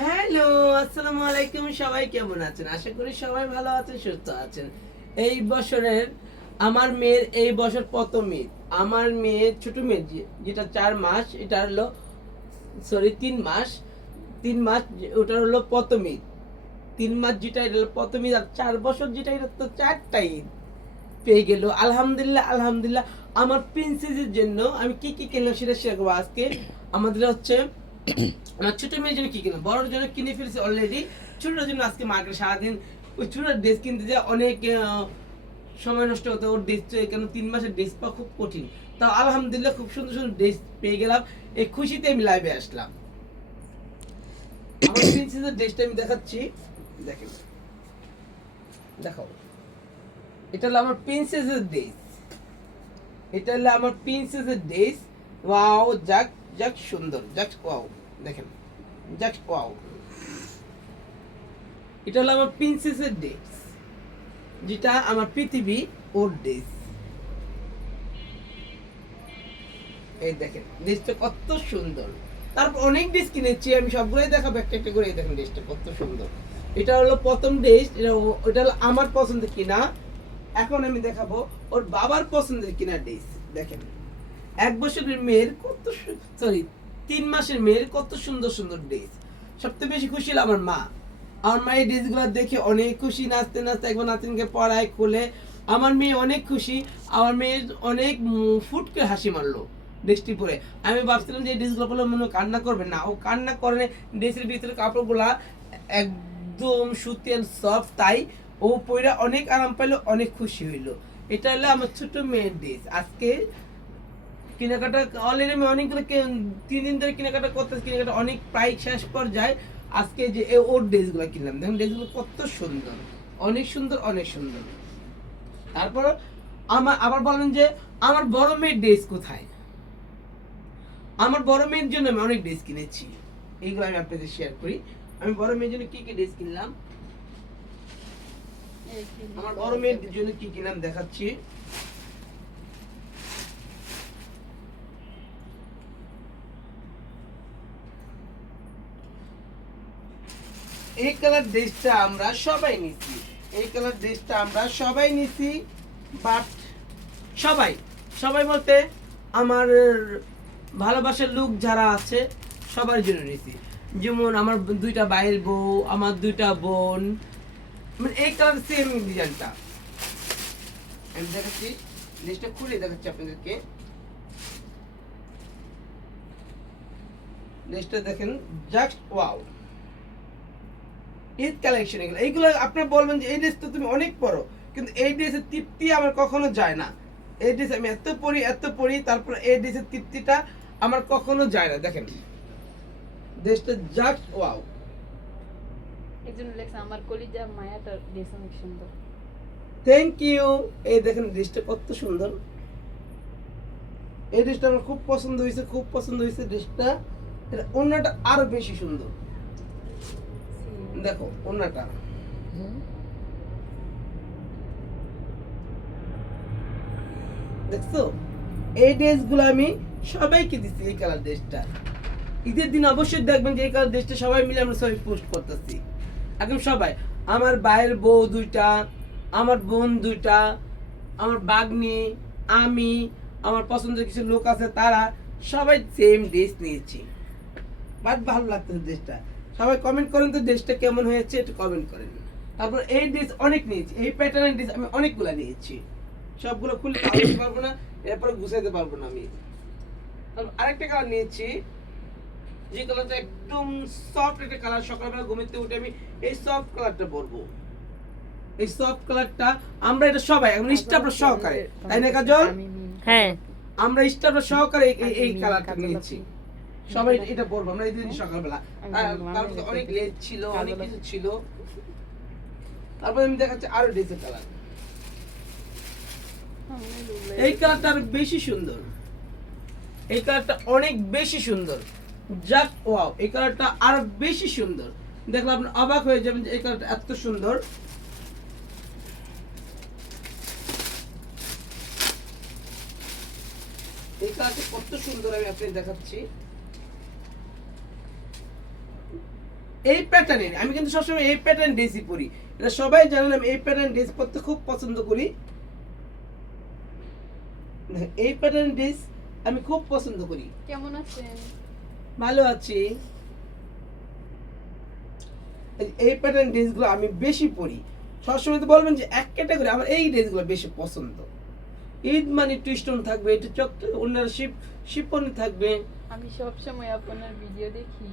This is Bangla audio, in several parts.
হ্যালো, আসসালামু আলাইকুম। সবাই কেমন আছেন? আশা করি সবাই ভালো আছেন, সুস্থ আছেন। এই বছরের আমার মেয়ের এই বছর প্রথম ঈদ। আমার মেয়ের ছোট মেয়ে যেটা 4 মাস, এটা হলো সরি 3 মাস। 3 মাস ওটা হলো প্রথম ঈদ। 3 মাস যেটা এটা হলো প্রথম ঈদ, আর 4 বছর যেটা এটা তো 4টা ঈদ পেয়ে গেল। আলহামদুলিল্লাহ, আলহামদুলিল্লাহ। আমার প্রিন্সেসের জন্য আমি কি কি কিনলাম সেটা শেয়ার করবো আজকে। আমাদের হচ্ছে আমার ছোট মেয়ের জন্য কি কিনলাম, বড়র জন্য কিনে ফেলেছি অলরেডি। ছোটটার জন্য আজকে মার্কেট সারাদিন ওই ছোটটার ড্রেস কিনতে যায়, অনেক সময় নষ্ট হতো ওর ড্রেস, কেন 3 মাসের ড্রেস পাওয়া খুব কঠিন। তাও আলহামদুলিল্লাহ খুব সুন্দর সুন্দর ড্রেস পেয়ে গেলাম। এই খুশিতে আমি লাইভে আসলাম। আমার প্রিন্সেসের ড্রেসটা আমি দেখাচ্ছি, দেখেন, দেখো, এটা হলো আমার প্রিন্সেসের ড্রেস। এটা হলো আমার প্রিন্সেসের ড্রেস। ওয়াও, যাক যাক সুন্দর, যাক ওয়াও, দেখেন, যাক ওয়াও। এটা হলো আমার প্রিন্সেসের ড্রেস, যেটা আমার পৃথিবী ওর ড্রেস। এই দেখেন ড্রেসটা কত সুন্দর। তারপর অনেক ড্রেস কিনেছি, আমি সবগুলোই দেখাবো একটা একটা করে। এই দেখেন ড্রেসটা কত সুন্দর। এটা হলো প্রথম ড্রেস, এটা হলো আমার পছন্দের কিনা। এখন আমি দেখাবো ওর বাবার পছন্দের কিনা ড্রেস। দেখেন, 1 বছরের মেয়ের কত, সরি 3 মাসের মেয়ের কত সুন্দর সুন্দর ড্রেস। সবচেয়ে বেশি খুশি হলো আমার মা। আমার মা এই ড্রেসগুলো দেখে অনেক খুশি, নাচতে নাচতে একবার নাতিনকে পড়ায় কোলে। আমার মেয়ে অনেক খুশি, আমার মেয়ে অনেক ফুট করে হাসি মারলো ড্রেসটি পরে। আমি ভাবছিলাম যে এই ড্রেসগুলো পরে মনে হয় কান্না করবে, না, ও কান্না করে। ড্রেসের ভিতরে কাপড়গুলা একদম সুতি এন্ড সফট, তাই ও পরে অনেক আরাম পাইলো, অনেক খুশি হইলো। এটা হলো আমার ছোট মেয়ের ড্রেস। আজকে কেনাকাটা অলরেডি আমি অনেকগুলো 3 দিন ধরে কেনাকাটা করতেছি, কেনাকাটা অনেক প্রায় শেষ পর্যায়ে। আজকে যে ওর ড্রেসগুলো কিনলাম, দেখুন ড্রেসগুলো কত সুন্দর, অনেক সুন্দর, অনেক সুন্দর। তারপর আমার আবার বলেন যে আমার বড় মেয়ের ড্রেস কোথায়। আমার বড় মেয়ের জন্য আমি অনেক ড্রেস কিনেছি, এইগুলো আমি আপনাদের শেয়ার করি। আমি বড় মেয়ের জন্য কি কি ড্রেস কিনলাম, আমার বড় মেয়ের জন্য কি কিনলাম দেখাচ্ছি। এই কালার ড্রেসটা আমরা সবাই নিছি, এই কালার ড্রেসটা আমরা সবাই নিছি। বাট সবাই, সবাই বলতে আমার ভালোবাসার লোক যারা আছে সবার জন্য নিছি। যেমন আমার 2টা ভাইয়ের বউ, আমার 2টা বোন, মানে এই কালার সেম ডিজাইনটা আমি দেখাচ্ছি। ড্রেসটা খুলে দেখাচ্ছি আপনাদেরকে। ড্রেসটা দেখেন, জাস্ট ওয়াও। ঈদ কালেকশন এগুলো, এইগুলো আপনি বলবেন যে এই ড্রেস তো তুমি অনেক পরো, কিন্তু এই ড্রেসের তৃপ্তি আমার কখনো যায় না। এই ড্রেস আমি এত পরি, তারপর এই ড্রেসের তৃপ্তিটা আমার কখনো যায় না। দেখেন ড্রেসটা জাস্ট ওয়াও। একজন লেখছে আমার কলিজা মায়াটার ড্রেস অনেক সুন্দর। Thank you. এই দেখেন ড্রেসটা কত সুন্দর। এই ড্রেসটা আমার খুব পছন্দ হয়েছে, খুব পছন্দ হয়েছে ড্রেসটা। এটা ওড়নাটা আরো বেশি সুন্দর, দেখো ওড়নাটা। দেখছো, এই ড্রেসগুলো আমি সবাইকে দিচ্ছি। এই কালার ড্রেসটা ঈদের দিন অবশ্যই দেখবেন যে এই কালার ড্রেসটা সবাই মিলে আমরা ছবি পোস্ট করতেছি, একদম সবাই। আমার ভাইয়ের বউ 2টা, আমার বোন 2টা, আমার বাগনি, আমি, আমার পছন্দের কিছু লোক আছে তারা, সবাই সেম ড্রেস নিয়েছি। বাট ভালো লাগতেছে ড্রেসটা। সবাই কমেন্ট করেন তো ড্রেসটা কেমন হয়েছে, একটু কমেন্ট করেন। তারপর এই ড্রেস অনেক নিয়েছি, এই প্যাটার্নের ড্রেস আমি অনেকগুলো নিয়েছি। সবগুলো খুলে তাড়াতে পারবো না, এরপরে গুছাইতে পারবো না আমি। আরেকটা কালার নিয়েছি, যে কালারটা একদম সফট একটা কালার। সকালবেলা ঘুমাতে উঠে আমি এই সফট কালারটা পরবো। এই সফট কালারটা আমরা এটা সবাই এখন স্টাফরা সহকারে, তাই না কাজল? হ্যাঁ, আমরা স্টাফরা সহকারে এই কালারটা নিয়েছি, সবাই এটা পরবো আমরা এই দিন সকালবেলা। তারপর অনেক লেট ছিল, অনেক কিছু ছিল। তারপর আমি দেখাচ্ছি আরো ড্রেসের কালার। এই কালারটা আরো বেশি সুন্দর, এই কালারটা অনেক বেশি সুন্দর। জাস্ট ওয়াও, এই কালারটা আরো বেশি সুন্দর। দেখলে আপনি অবাক হয়ে যাবেন যে এই কালারটা এত সুন্দর। এই কালারটা কত সুন্দর আমি আপনাকে দেখাচ্ছি। এই প্যাটার্নের আমি কিন্তু সবসময় এই প্যাটার্ন ড্রেসই পরি, এটা সবাই জানেন আমি এই প্যাটার্ন ড্রেস পরতে খুব পছন্দ করি। দেখেন, এই প্যাটার্ন ড্রেস আমি খুব পছন্দ করি। কেমন আছেন? ভালো আছি। এই প্যাটার্ন ড্রেসগুলো আমি বেশি পরি। সবসময় তো বলবেন যে এক ক্যাটাগরি, আমার এই ড্রেসগুলো বেশি পছন্দ। ঈদ মানে টুইস্টোন থাকবে, একটু চক অন্যান্য শিপন থাকবে। আমি সব সময় আপনার ভিডিও দেখি।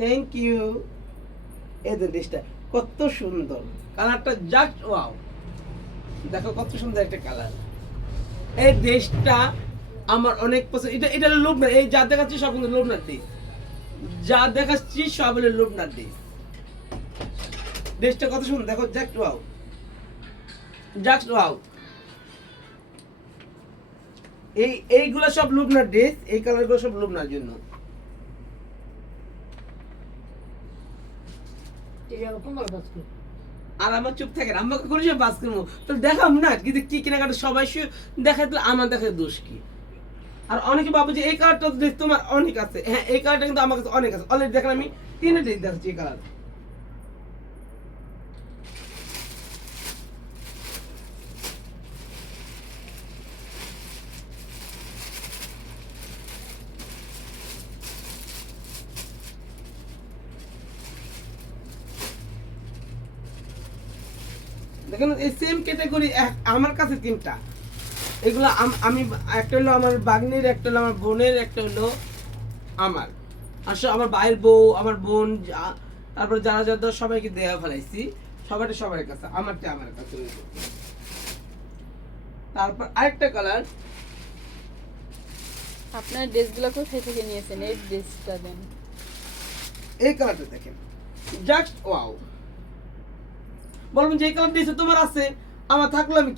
Thank you. এই ড্রেসটা কত সুন্দর, কালারটা জাস্ট ওয়াও। দেখো কত সুন্দর একটা কালার। এই ড্রেসটা আমার অনেক পছন্দ। এটা লোবনার, এই যা দেখাচ্ছি সব কিন্তু লোবনার ড্রেস, যা দেখাচ্ছি সব হলো লোবনার ড্রেস। ড্রেসটা কত সুন্দর, দেখো জাস্ট ওয়াও, জাস্ট ওয়াও। এইগুলো সব লুবনার ড্রেস, এই কালারগুলো সব লুবনার জন্য। আর আমার চুপ থাকেন, আমাকে করে সব বাস করবো তো দেখাম না, কিন্তু কি কেনাকাটা সবাই দেখাই দিলে আমার দেখায় দোষ কি? আর অনেকে ভাবো যে এই কালারটা ড্রেস তোমার অনেক আছে, হ্যাঁ এই কালারটা কিন্তু আমার কাছে অনেক আছে। অলরেডি দেখেন আমি 3টে ড্রেস দেখাচ্ছি এই কালার। দেখেন এই সেম ক্যাটাগরি আমার কাছে 3টা। এগুলো আমি একটা হলো আমার বাগনির, একটা হলো আমার বোনের, একটা হলো আমার। আসলে আমার ভাইয়ের বউ, আমার বোন, তারপর যারা যারা সবাইকে দেয়া ফেলাইছি, সবারটা সবার কাছে, আমারটা আমার কাছে। তারপর আরেকটা কালার। আপনার ড্রেসগুলো কোথায় থেকে নিয়েছেন? এই ড্রেসটা দেন। এই কালারটা দেখেন, জাস্ট ওয়াও। বলবেন যে এই কালার দিয়েছে তোমার আছে, আমার থাকলো আমি